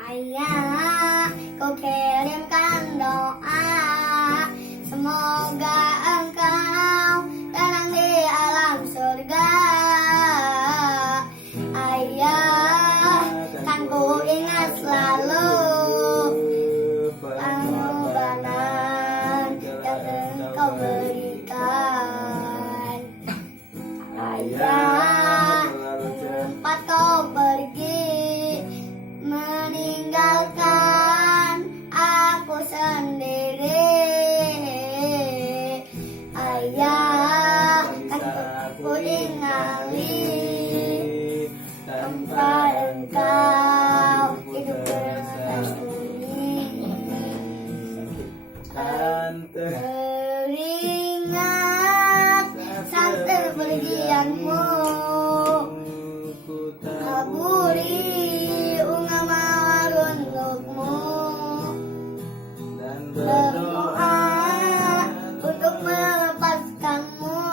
Ayah, kau kirimkan doa, semoga engkau tenang di alam surga. Ayah, kan ku ingat selalu pengorbanan yang engkau berikan. Ayah, tempat kau pergi meninggalkan aku sendiri. Ayah, kan ku ingali tanpa engkau hidup berasa sunyi. Teringat saat kepergianmu, taburi unga mawar untukmu, dan berdoa untuk melepaskanmu.